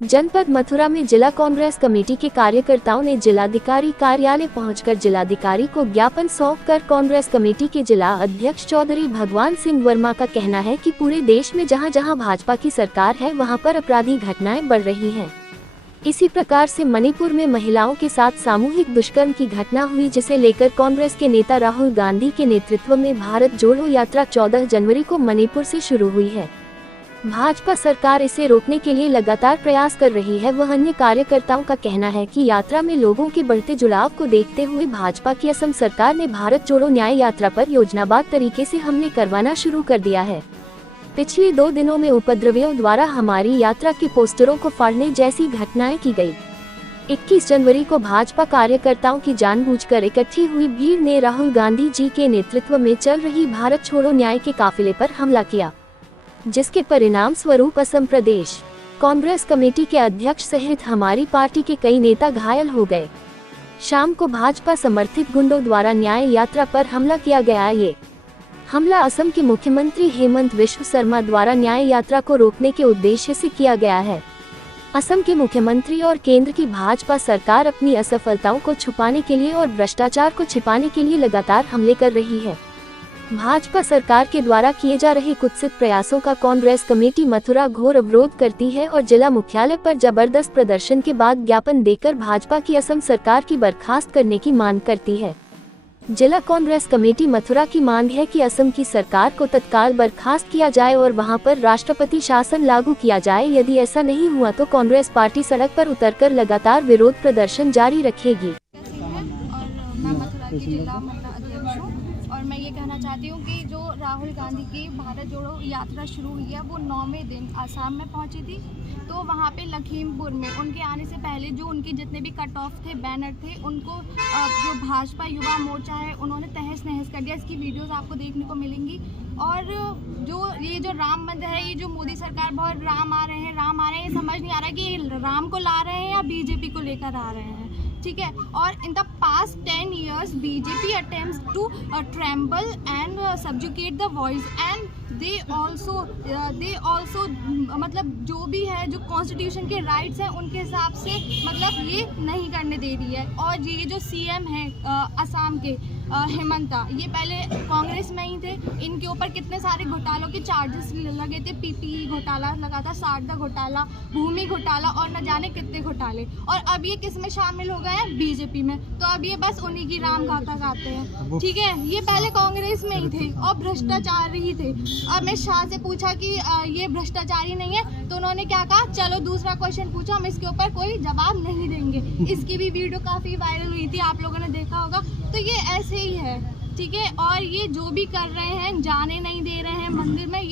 जनपद मथुरा में जिला कांग्रेस कमेटी के कार्यकर्ताओं ने जिलाधिकारी कार्यालय पहुंचकर जिलाधिकारी को ज्ञापन सौंपकर कांग्रेस कमेटी के जिला अध्यक्ष चौधरी भगवान सिंह वर्मा का कहना है कि पूरे देश में जहां जहां भाजपा की सरकार है वहां पर अपराधी घटनाएं बढ़ रही हैं। इसी प्रकार से मणिपुर में महिलाओं के साथ सामूहिक दुष्कर्म की घटना हुई, जिसे लेकर कांग्रेस के नेता राहुल गांधी के नेतृत्व में भारत जोड़ो यात्रा 14 जनवरी को मणिपुर से शुरू हुई है। भाजपा सरकार इसे रोकने के लिए लगातार प्रयास कर रही है। वह अन्य कार्यकर्ताओं का कहना है कि यात्रा में लोगों के बढ़ते जुड़ाव को देखते हुए भाजपा की असम सरकार ने भारत जोड़ो न्याय यात्रा पर योजनाबद्ध तरीके से हमले करवाना शुरू कर दिया है। पिछले 2 दिनों में उपद्रवियों द्वारा हमारी यात्रा के पोस्टरों को फाड़ने जैसी घटनाएं की गई। 21 जनवरी को भाजपा कार्यकर्ताओं की जानबूझकर इकट्ठी हुई भीड़ ने राहुल गांधी जी के नेतृत्व में चल रही भारत छोड़ो न्याय के काफिले पर हमला किया, जिसके परिणाम स्वरूप असम प्रदेश कांग्रेस कमेटी के अध्यक्ष सहित हमारी पार्टी के कई नेता घायल हो गए। शाम को भाजपा समर्थित गुंडों द्वारा न्याय यात्रा पर हमला किया गया। ये हमला असम के मुख्यमंत्री हेमंत बिश्व शर्मा द्वारा न्याय यात्रा को रोकने के उद्देश्य से किया गया है। असम के मुख्यमंत्री और केंद्र की भाजपा सरकार अपनी असफलताओं को छुपाने के लिए और भ्रष्टाचार को छिपाने के लिए लगातार हमले कर रही है। भाजपा सरकार के द्वारा किए जा रहे कुत्सित प्रयासों का कांग्रेस कमेटी मथुरा घोर अवरोध करती है और जिला मुख्यालय पर जबरदस्त प्रदर्शन के बाद ज्ञापन देकर भाजपा की असम सरकार की बर्खास्त करने की मांग करती है। जिला कांग्रेस कमेटी मथुरा की मांग है कि असम की सरकार को तत्काल बर्खास्त किया जाए और वहां पर राष्ट्रपति शासन लागू किया जाए। यदि ऐसा नहीं हुआ तो कांग्रेस पार्टी सड़क पर उतरकर लगातार विरोध प्रदर्शन जारी रखेगी। और मैं ये कहना चाहती हूँ कि जो राहुल गांधी की भारत जोड़ो यात्रा शुरू हुई है वो 9वें दिन असम में पहुंची थी। तो वहाँ पे लखीमपुर में उनके आने से पहले जो उनके जितने भी कट ऑफ थे, बैनर थे, उनको जो भाजपा युवा मोर्चा है उन्होंने तहस नहस कर दिया। इसकी वीडियोस आपको देखने को मिलेंगी। और जो राम मंदिर है, ये जो मोदी सरकार बहुत राम आ रहे हैं, ये समझ नहीं आ रहा है कि राम को ला रहे हैं या बीजेपी को लेकर आ रहे हैं। ठीक है। और in the past 10 years BJP attempts to tremble and subjugate the voice and they also मतलब जो भी है, जो कॉन्स्टिट्यूशन के राइट्स हैं उनके हिसाब से मतलब ये नहीं करने दे रही है। और ये जो सीएम है असम के हेमंता, ये पहले कांग्रेस में ही थे। इनके ऊपर कितने सारे घोटालों के चार्जेस लगे थे। पीपीई घोटाला लगा था, सारदा घोटाला, भूमि घोटाला और न जाने कितने घोटाले। और अब ये किस में शामिल हो गए हैं? बीजेपी में। तो अब ये बस उन्हीं की राम गाथा गाते हैं। ठीक है। ये पहले कांग्रेस में ही थे और भ्रष्टाचारी ही थे। अमित शाह से पूछा कि ये भ्रष्टाचारी नहीं है, तो उन्होंने क्या कहा? चलो दूसरा क्वेश्चन पूछा, हम इसके ऊपर कोई जवाब नहीं देंगे। इसकी भी वीडियो काफी वायरल हुई थी, आप लोगों ने देखा होगा। तो ये ऐसे ही है। ठीक है। और ये जो भी कर रहे हैं, जाने नहीं दे रहे हैं मंदिर में।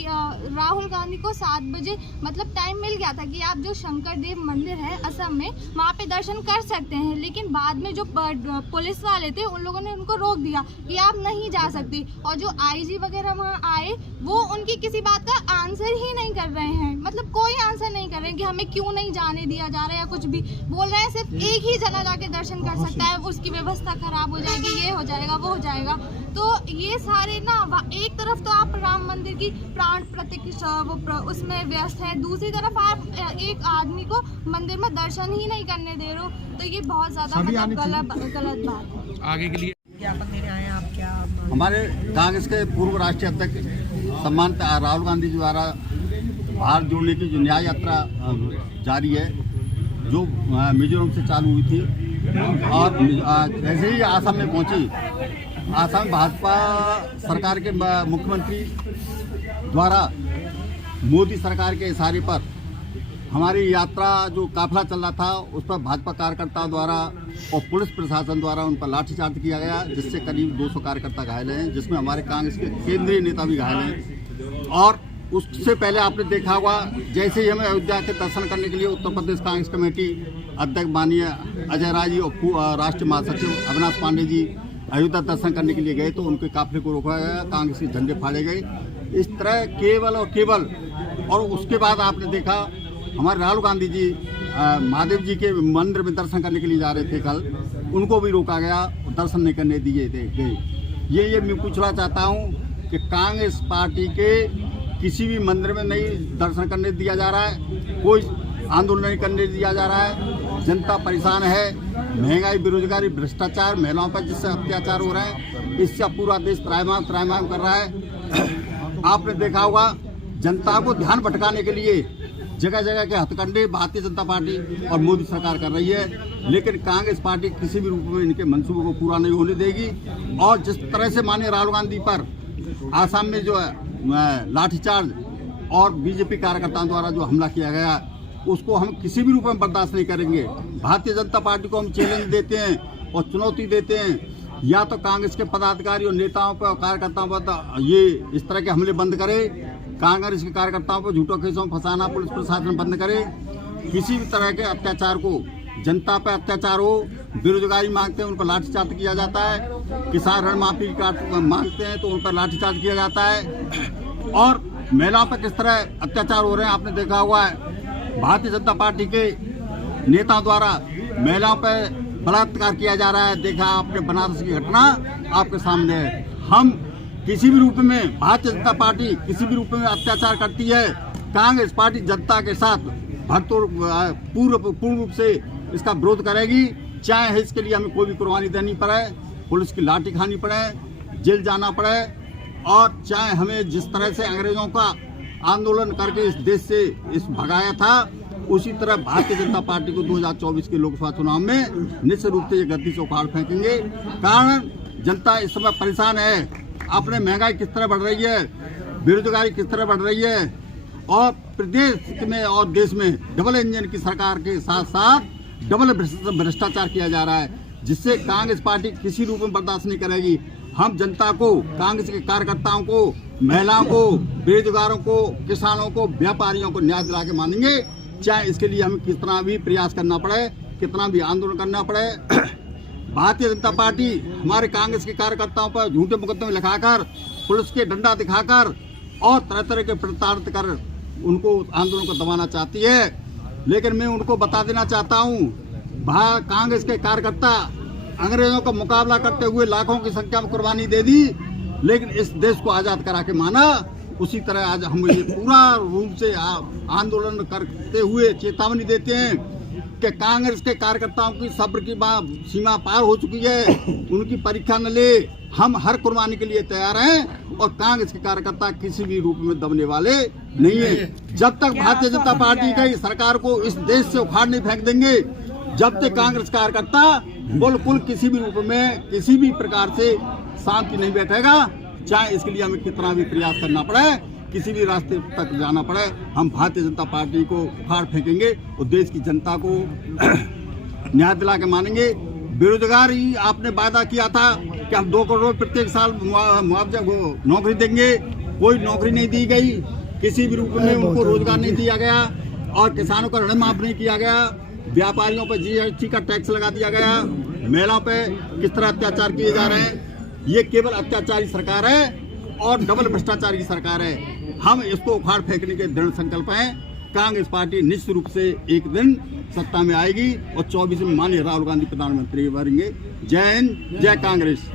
राहुल गांधी को 7 बजे मतलब टाइम मिल गया था कि आप जो शंकर देव मंदिर है असम में, वहाँ पे दर्शन कर सकते हैं। लेकिन बाद में जो पुलिस वाले थे उन लोगों ने उनको रोक दिया कि आप नहीं जा सकते। और जो आईजी वगैरह वहाँ आए वो उनकी किसी बात का आंसर ही नहीं कर रहे हैं। मतलब कोई आंसर नहीं कर रहे हैं कि हमें क्यों नहीं जाने दिया जा रहा है या कुछ भी। बोल रहे हैं सिर्फ एक ही जना जाके दर्शन कर सकता है, उसकी व्यवस्था खराब हो जाएगी, ये हो जाएगा, वो हो जाएगा। तो ये सारे ना, एक तरफ तो आप राम मंदिर की प्राण प्रतिष्ठा उसमें व्यस्त है, दूसरी तरफ आप एक आदमी को मंदिर में दर्शन ही नहीं करने दे रहे हो। तो ये बहुत ज्यादा मतलब गलत बात है। आगे के लिए ज्ञापन देने आए हैं आप? क्या हमारे कांग्रेस के पूर्व राष्ट्रीय अध्यक्ष सम्मानित राहुल गांधी जी द्वारा भारत जोड़ने की जो न्याय यात्रा जारी है, जो मिजोरम से चालू हुई थी और जैसे ही आसाम में पहुंची, आसाम भाजपा सरकार के मुख्यमंत्री द्वारा मोदी सरकार के इशारे पर हमारी यात्रा जो काफिला चल रहा था उस पर भाजपा कार्यकर्ताओं द्वारा और पुलिस प्रशासन द्वारा उन पर लाठीचार्ज किया गया, जिससे करीब 200 कार्यकर्ता घायल हैं, जिसमें हमारे कांग्रेस के केंद्रीय नेता भी घायल हैं। और उससे पहले आपने देखा होगा, जैसे ही हमें अयोध्या के दर्शन करने के लिए उत्तर प्रदेश कांग्रेस कमेटी अध्यक्ष माननीय अजय राय जी और राष्ट्रीय महासचिव अविनाश पांडे जी अयोध्या दर्शन करने के लिए गए, तो उनके काफिले को रोका गया, कांग्रेस के झंडे फाड़े गए। इस तरह केवल और केवल, और उसके बाद आपने देखा हमारे राहुल गांधी जी महादेव जी के मंदिर में दर्शन करने के लिए जा रहे थे कल, उनको भी रोका गया, दर्शन नहीं करने दिए गए। ये मैं पूछना चाहता हूँ कि कांग्रेस पार्टी के किसी भी मंदिर में नहीं दर्शन करने दिया जा रहा है, कोई आंदोलन नहीं करने दिया जा रहा है। जनता परेशान है, महंगाई, बेरोजगारी, भ्रष्टाचार, महिलाओं पर जिससे अत्याचार हो रहे हैं, इससे पूरा देश त्राहिमाम कर रहा है। आपने देखा होगा, जनता को ध्यान भटकाने के लिए जगह जगह के हथकंडे भारतीय जनता पार्टी और मोदी सरकार कर रही है, लेकिन कांग्रेस पार्टी किसी भी रूप में इनके मंसूबों को पूरा नहीं होने देगी। और जिस तरह से माननीय राहुल गांधी पर आसाम में जो है लाठीचार्ज और बीजेपी कार्यकर्ताओं द्वारा जो हमला किया गया, उसको हम किसी भी रूप में बर्दाश्त नहीं करेंगे। भारतीय जनता पार्टी को हम चैलेंज देते हैं और चुनौती देते हैं, या तो कांग्रेस के पदाधिकारी और नेताओं पर और कार्यकर्ताओं पर ये इस तरह के हमले बंद करे, कांग्रेस के कार्यकर्ताओं पर झूठों केसों में फंसाना पुलिस प्रशासन बंद करे, किसी भी तरह के अत्याचार को, जनता पर अत्याचार हो, बेरोजगारी मांगते हैं उन पर लाठीचार्ज किया जाता है, किसान ऋण माफी मांगते हैं तो उन पर लाठीचार्ज किया जाता है, और महिलाओं पर किस तरह अत्याचार हो रहे हैं आपने देखा हुआ है। भारतीय जनता पार्टी के नेताओं द्वारा महिलाओं पर बलात्कार किया जा रहा है, देखा आपने बनारस की घटना आपके सामने है। हम किसी भी रूप में, भारतीय जनता पार्टी किसी भी रूप में अत्याचार करती है, कांग्रेस पार्टी जनता के साथ भरतोड़ पूर्ण रूप से इसका विरोध करेगी, चाहे इसके लिए हमें कोई भी कुर्बानी देनी पड़े, पुलिस की लाठी खानी पड़े, जेल जाना पड़े, और चाहे हमें जिस तरह से अंग्रेजों का आंदोलन करके इस देश से भगाया था, उसी तरह भारतीय जनता पार्टी को 2024 के लोकसभा चुनाव में निश्चित रूप से ये गद्दी से उखाड़ फेंकेंगे। कारण जनता इस समय परेशान है, अपने महंगाई किस तरह बढ़ रही है, बेरोजगारी किस तरह बढ़ रही है, और प्रदेश में और देश में डबल इंजन की सरकार के साथ साथ डबल भ्रष्टाचार किया जा रहा है, जिससे कांग्रेस पार्टी किसी रूप में बर्दाश्त नहीं करेगी। हम जनता को, कांग्रेस के कार्यकर्ताओं को, महिलाओं को, बेरोजगारों को, किसानों को, व्यापारियों को न्याय दिला के मानेंगे, चाहे इसके लिए हमें कितना भी प्रयास करना पड़े, कितना भी आंदोलन करना पड़े। भारतीय जनता पार्टी हमारे कांग्रेस के कार्यकर्ताओं पर झूठे मुकदमे लिखाकर, पुलिस के डंडा दिखाकर और तरह तरह के प्रताड़ित कर उनको आंदोलन को दबाना चाहती है। लेकिन मैं उनको बता देना चाहता हूँ, कांग्रेस के कार्यकर्ता अंग्रेजों का मुकाबला करते हुए लाखों की संख्या में कुर्बानी दे दी, लेकिन इस देश को आजाद करा के माना। उसी तरह आज हम ये पूरा रूप से आंदोलन करते हुए चेतावनी देते हैं कि कांग्रेस के कार्यकर्ताओं की सब्र की सीमा पार हो चुकी है, उनकी परीक्षा न ले। हम हर कुर्बानी के लिए तैयार हैं और कांग्रेस के कार्यकर्ता किसी भी रूप में दबने वाले नहीं है। जब तक भारतीय जनता पार्टी की सरकार को इस देश से उखाड़ नहीं फेंक देंगे, जब तक कांग्रेस कार्यकर्ता बिल्कुल किसी भी रूप में, किसी भी प्रकार से शांति नहीं बैठेगा, चाहे इसके लिए हमें कितना भी प्रयास करना पड़े, किसी भी रास्ते तक जाना पड़े, हम भारतीय जनता पार्टी को उखाड़ फेंकेंगे और देश की जनता को न्याय दिला के मानेंगे। बेरोजगारी आपने वादा किया था कि हम 2 करोड़ प्रत्येक साल मुआवजा नौकरी देंगे, कोई नौकरी नहीं दी गई, किसी भी रूप में उनको रोजगार नहीं दिया गया, और किसानों का ऋण माफ नहीं किया गया, व्यापारियों पर जीएसटी का टैक्स लगा दिया गया, महिलाओं पे किस तरह अत्याचार किए जा रहे हैं। ये केवल अत्याचारी सरकार है और डबल भ्रष्टाचार की सरकार है। हम इसको उखाड़ फेंकने के दृढ़ संकल्प हैं। कांग्रेस पार्टी निश्चित रूप से एक दिन सत्ता में आएगी और 24 में माननीय राहुल गांधी प्रधानमंत्री बनेंगे। जय हिंद, जय कांग्रेस।